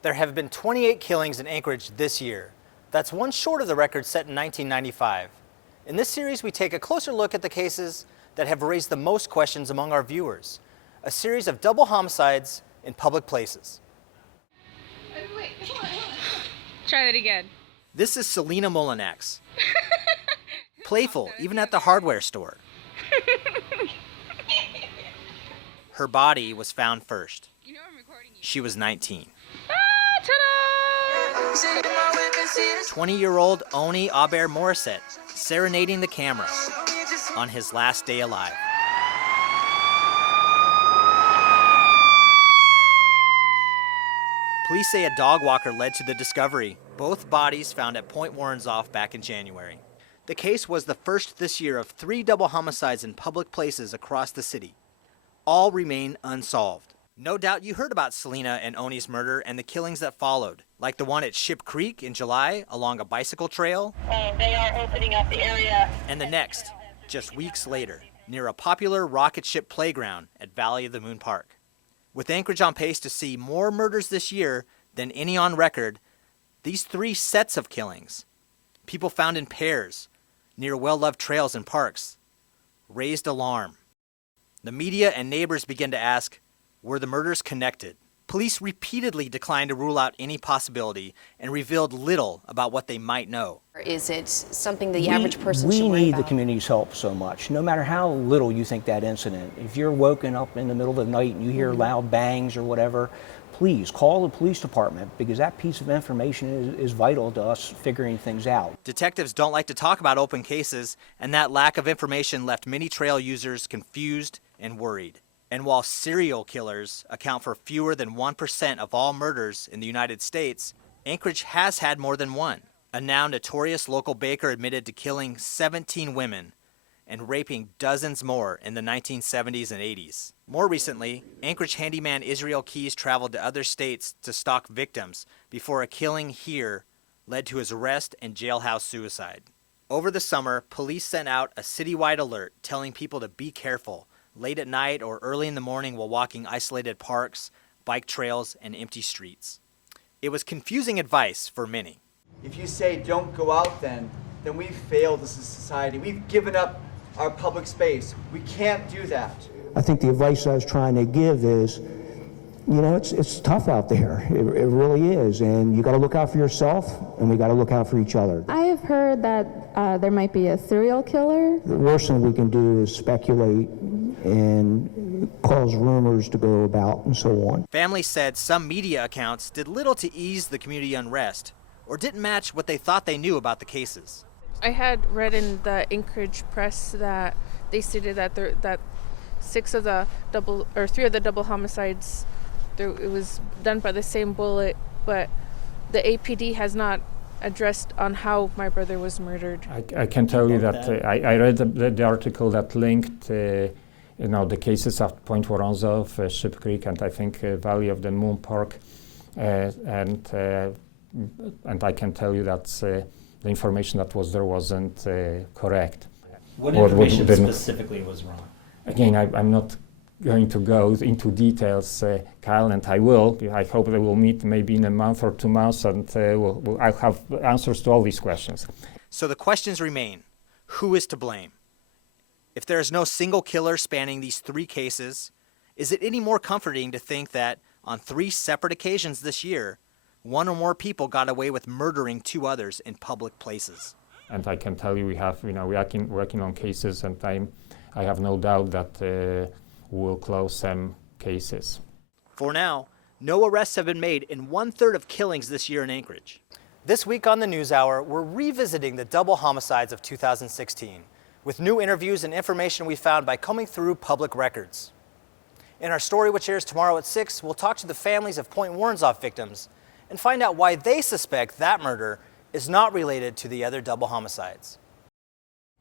There have been 28 killings in Anchorage this year. That's one short of the record set in 1995. In this series, we take a closer look at the cases that have raised the most questions among our viewers. A series of double homicides in public places. Wait, hold on. Try that again. This is Selena Molinax. Playful, even at the hardware store. Her body was found first. You know I'm recording you. She was 19. Ta-da! 20-year-old Oni Aber Morissette serenading the camera on his last day alive. Police say a dog walker led to the discovery. Both bodies found at Point Warrenzoff back in January. The case was the first this year of 3 double homicides in public places across the city. All remain unsolved. No doubt you heard about Selena and Oni's murder and the killings that followed, like the one at Ship Creek in July along a bicycle trail. They are opening up the area. And the next, just weeks later, near a popular rocket ship playground at Valley of the Moon Park. With Anchorage on pace to see more murders this year than any on record, these 3 sets of killings, people found in pairs, near well-loved trails and parks, raised alarm. The media and neighbors began to ask, were the murders connected? Police repeatedly declined to rule out any possibility and revealed little about what they might know. Is it something the average person should worry We need about? the community's help so much, no matter how little you think that incident. If you're woken up in the middle of the night and you hear loud bangs or whatever, please call the police department, because that piece of information is vital to us figuring things out. Detectives don't like to talk about open cases, and that lack of information left many trail users confused and worried. And while serial killers account for fewer than 1% of all murders in the United States, Anchorage has had more than one. A now notorious local baker admitted to killing 17 women and raping dozens more in the 1970s and 80s. More recently, Anchorage handyman Israel Keys traveled to other states to stalk victims before a killing here led to his arrest and jailhouse suicide. Over the summer, police sent out a citywide alert telling people to be careful late at night or early in the morning while walking isolated parks, bike trails, and empty streets. It was confusing advice for many. If you say don't go out then we've failed as a society. We've given up our public space. We can't do that. I think the advice I was trying to give is, you know, it's tough out there. It really is. And you got to look out for yourself, and we got to look out for each other. I have heard that there might be a serial killer. The worst thing we can do is speculate and cause rumors to go about and so on. Families said some media accounts did little to ease the community unrest or didn't match what they thought they knew about the cases. I had read in the Anchorage press that they stated that 3 of the double homicides, it was done by the same bullet, but the APD has not addressed on how my brother was murdered. I can tell you that I read the article that linked the cases at Point Warrenzoff, Ship Creek, and I think Valley of the Moon Park, and I can tell you that the information that was there wasn't correct. What information specifically was wrong? Again, I'm not going to go into details, Kyle, and I will. I hope that we'll meet maybe in a month or 2 months, and I'll have answers to all these questions. So the questions remain. Who is to blame? If there is no single killer spanning these 3 cases, is it any more comforting to think that on 3 separate occasions this year, 1 or more people got away with murdering 2 others in public places? And I can tell you we have, working on cases, and I have no doubt that we'll close some cases. For now, no arrests have been made in 1/3 of killings this year in Anchorage. This week on the NewsHour, we're revisiting the double homicides of 2016 with new interviews and information we found by combing through public records. In our story, which airs tomorrow at 6, we'll talk to the families of Point Warrenzoff victims and find out why they suspect that murder is not related to the other double homicides.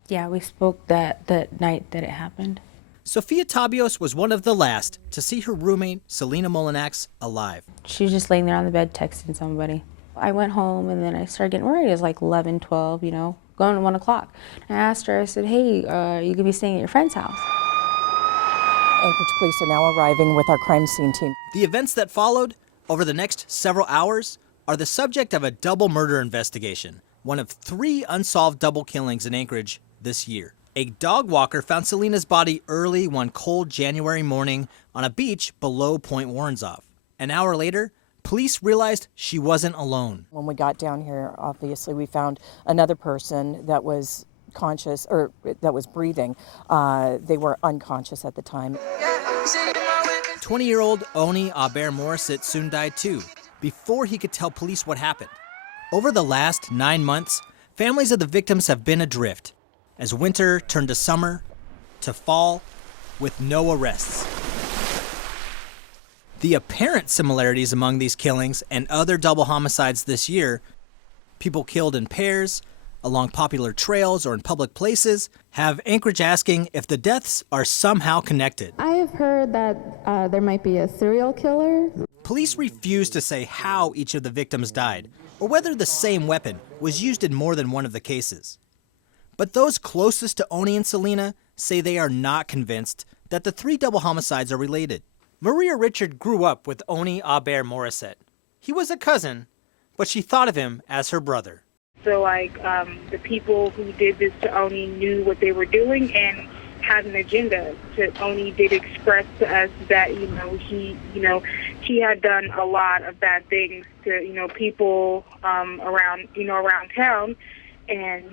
Yeah, we spoke that night that it happened. Sophia Tabios was one of the last to see her roommate, Selena Molinax, alive. She was just laying there on the bed texting somebody. I went home and then I started getting worried. It was like 11, 12, going to 1 o'clock. I asked her, I said, hey, you could be staying at your friend's house. Anchorage police are now arriving with our crime scene team. The events that followed over the next several hours, are the subject of a double murder investigation, one of 3 unsolved double killings in Anchorage this year. A dog walker found Selena's body early one cold January morning on a beach below Point Warrenzoff. An hour later, police realized she wasn't alone. When we got down here, obviously, we found another person that was conscious, or that was breathing. They were unconscious at the time. 20-year-old Oni Aber-Morissette soon died too, before he could tell police what happened. Over the last 9 months, families of the victims have been adrift, as winter turned to summer, to fall, with no arrests. The apparent similarities among these killings and other double homicides this year, people killed in pairs, along popular trails or in public places, have Anchorage asking if the deaths are somehow connected. I have heard that there might be a serial killer. Police refuse to say how each of the victims died, or whether the same weapon was used in more than one of the cases. But those closest to Oni and Selena say they are not convinced that the 3 double homicides are related. Maria Richard grew up with Oni Aber-Morissette. He was a cousin, but she thought of him as her brother. So, the people who did this to Oni knew what they were doing and had an agenda. Oni did express to us that, he had done a lot of bad things to, people around town. And,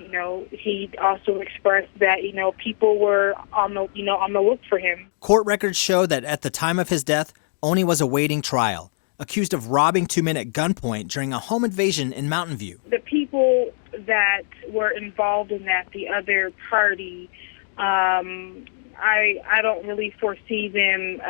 he also expressed that, people were on the look for him. Court records show that at the time of his death, Oni was awaiting trial, accused of robbing 2 men at gunpoint during a home invasion in Mountain View. The people that were involved in that, the other party, I don't really foresee them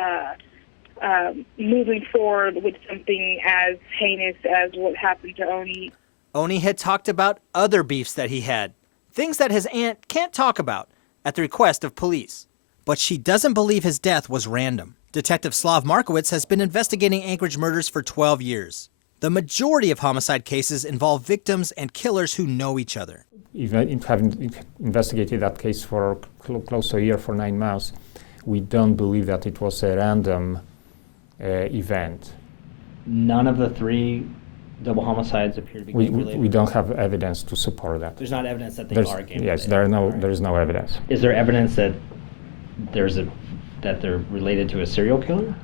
moving forward with something as heinous as what happened to Oni. Oni had talked about other beefs that he had, things that his aunt can't talk about, at the request of police. But she doesn't believe his death was random. Detective Slav Markowitz has been investigating Anchorage murders for 12 years. The majority of homicide cases involve victims and killers who know each other. Even having investigated that case for close to a year, for 9 months, we don't believe that it was a random event. None of the 3 double homicides appear to be gang-related? We don't have evidence to support that. There's not evidence that they are gang-related? Yes, there is no evidence. Is there evidence that that they're related to a serial killer?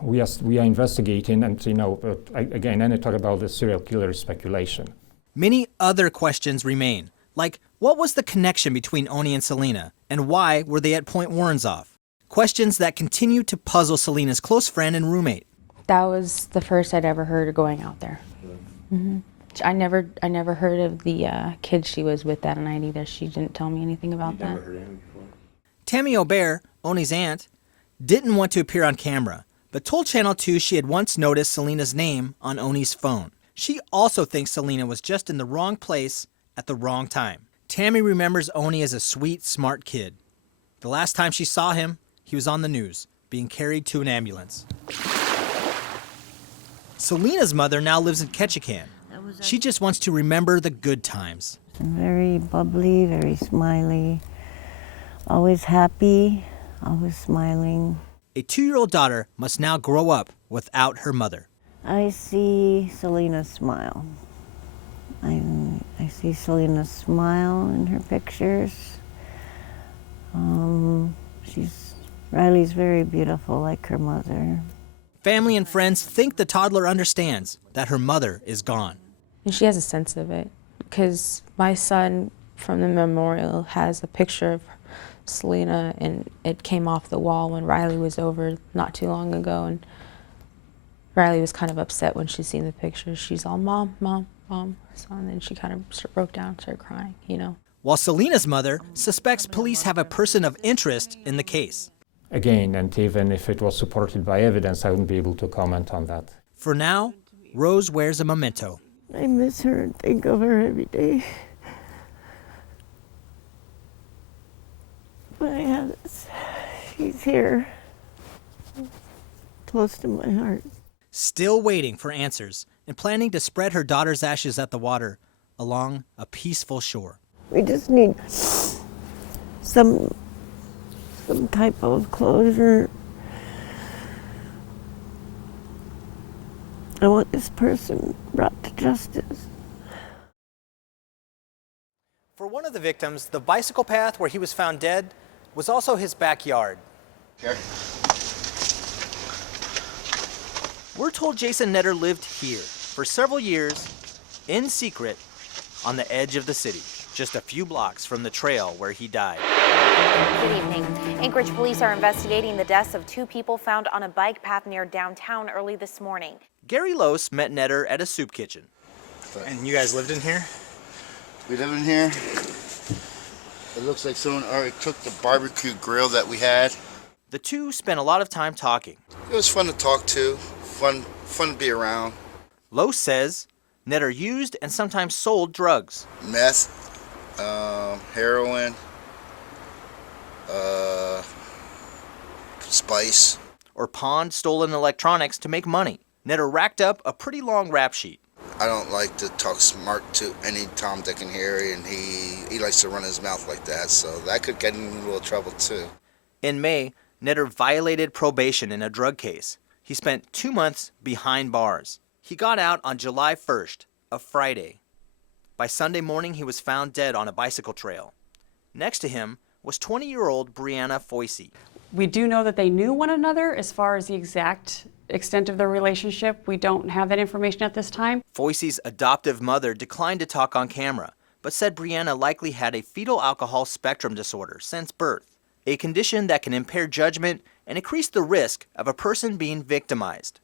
We are investigating, and again, any talk about the serial killer is speculation. Many other questions remain, like what was the connection between Oni and Selena, and why were they at Point Warrenzoff? Questions that continue to puzzle Selena's close friend and roommate. That was the first I'd ever heard her going out there. Mm-hmm. I never heard of the kid she was with that night either. She didn't tell me anything about that. Never heard of him before. Tammy Aubert, Oni's aunt, didn't want to appear on camera, but told Channel 2 she had once noticed Selena's name on Oni's phone. She also thinks Selena was just in the wrong place at the wrong time. Tammy remembers Oni as a sweet, smart kid. The last time she saw him, he was on the news, being carried to an ambulance. Selena's mother now lives in Ketchikan. She just wants to remember the good times. Very bubbly, very smiley, always happy, always smiling. A 2-year-old daughter must now grow up without her mother. I see Selena's smile. I see Selena's smile in her pictures. Riley's very beautiful like her mother. Family and friends think the toddler understands that her mother is gone. And she has a sense of it, because my son from the memorial has a picture of Selena, and it came off the wall when Riley was over not too long ago, and Riley was kind of upset when she seen the picture. She's all, Mom, Mom, Mom. So, and then she kind of broke down, started crying, While Selena's mother suspects police have a person of interest in the case. Again, and even if it was supported by evidence, I wouldn't be able to comment on that. For now, Rose wears a memento. I miss her and think of her every day. But I have this. She's here, close to my heart. Still waiting for answers and planning to spread her daughter's ashes at the water along a peaceful shore. We just need some type of closure. I want this person brought to justice. For one of the victims, the bicycle path where he was found dead was also his backyard. Here. We're told Jason Netter lived here for several years, in secret, on the edge of the city, just a few blocks from the trail where he died. Good evening. Anchorage police are investigating the deaths of 2 people found on a bike path near downtown early this morning. Gary Lose met Netter at a soup kitchen. And you guys lived in here? We live in here. It looks like someone already cooked the barbecue grill that we had. The two spent a lot of time talking. It was fun to talk to, fun to be around. Lose says Netter used and sometimes sold drugs. Meth, heroin, spice. Or pawned stolen electronics to make money. Netter racked up a pretty long rap sheet. I don't like to talk smart to any Tom, Dick, and Harry, and he likes to run his mouth like that, so that could get him in a little trouble too. In May, Netter violated probation in a drug case. He spent 2 months behind bars. He got out on July 1st, a Friday. By Sunday morning, he was found dead on a bicycle trail. Next to him was 20-year-old Brianna Foisey. We do know that they knew one another. As far as the exact extent of their relationship, we don't have that information at this time. Foisey's adoptive mother declined to talk on camera, but said Brianna likely had a fetal alcohol spectrum disorder since birth, a condition that can impair judgment and increase the risk of a person being victimized.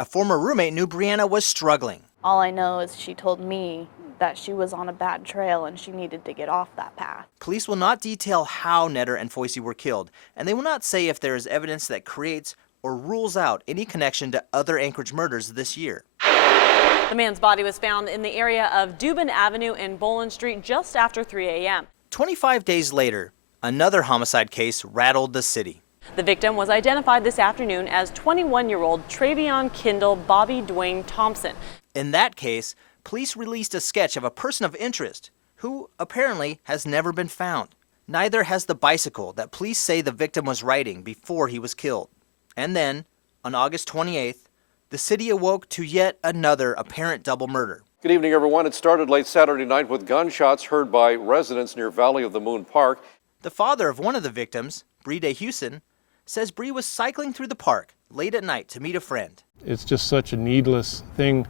A former roommate knew Brianna was struggling. All I know is she told me that she was on a bad trail and she needed to get off that path. Police will not detail how Netter and Foisey were killed, and they will not say if there is evidence that creates or rules out any connection to other Anchorage murders this year. The man's body was found in the area of Dubin Avenue and Boland Street just after 3 a.m. 25 days later, another homicide case rattled the city. The victim was identified this afternoon as 21-year-old Travion Kendall Bobby Dwayne Thompson. In that case, police released a sketch of a person of interest who apparently has never been found. Neither has the bicycle that police say the victim was riding before he was killed. And then, on August 28th, the city awoke to yet another apparent double murder. Good evening, everyone. It started late Saturday night with gunshots heard by residents near Valley of the Moon Park. The father of one of the victims, Bree DeHusen, says Bree was cycling through the park late at night to meet a friend. It's just such a needless thing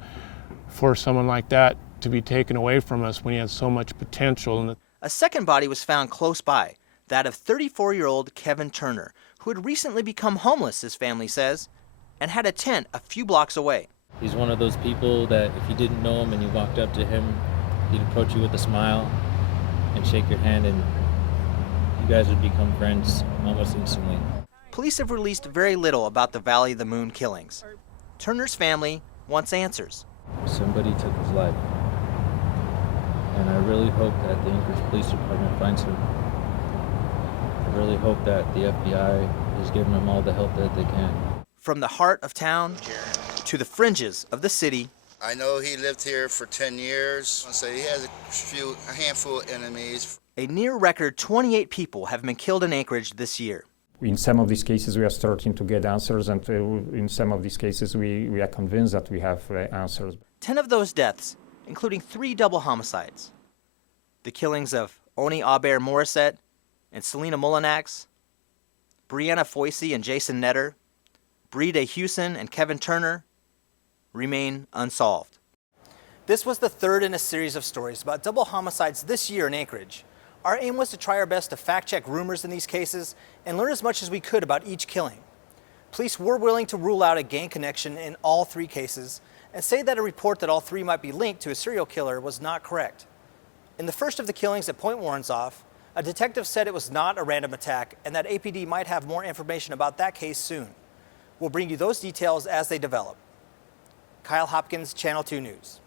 for someone like that to be taken away from us when he has so much potential. A second body was found close by, that of 34-year-old Kevin Turner, who had recently become homeless, his family says, and had a tent a few blocks away. He's one of those people that if you didn't know him and you walked up to him, he'd approach you with a smile and shake your hand, and you guys would become friends almost instantly. Police have released very little about the Valley of the Moon killings. Turner's family wants answers. Somebody took his life, and I really hope that the Anchorage Police Department finds him. I really hope that the FBI is giving them all the help that they can. From the heart of town to the fringes of the city. I know he lived here for 10 years, so he has a handful of enemies. A near record 28 people have been killed in Anchorage this year. In some of these cases, we are starting to get answers, and in some of these cases, we are convinced that we have answers. 10 of those deaths, including 3 double homicides. The killings of Oni Aber Morissette and Selena Mullinax, Brianna Foisey and Jason Netter, Bree DeHusen and Kevin Turner, remain unsolved. This was the third in a series of stories about double homicides this year in Anchorage. Our aim was to try our best to fact-check rumors in these cases and learn as much as we could about each killing. Police were willing to rule out a gang connection in all 3 cases and say that a report that all 3 might be linked to a serial killer was not correct. In the first of the killings at Point Warrenzoff, a detective said it was not a random attack and that APD might have more information about that case soon. We'll bring you those details as they develop. Kyle Hopkins, Channel 2 News.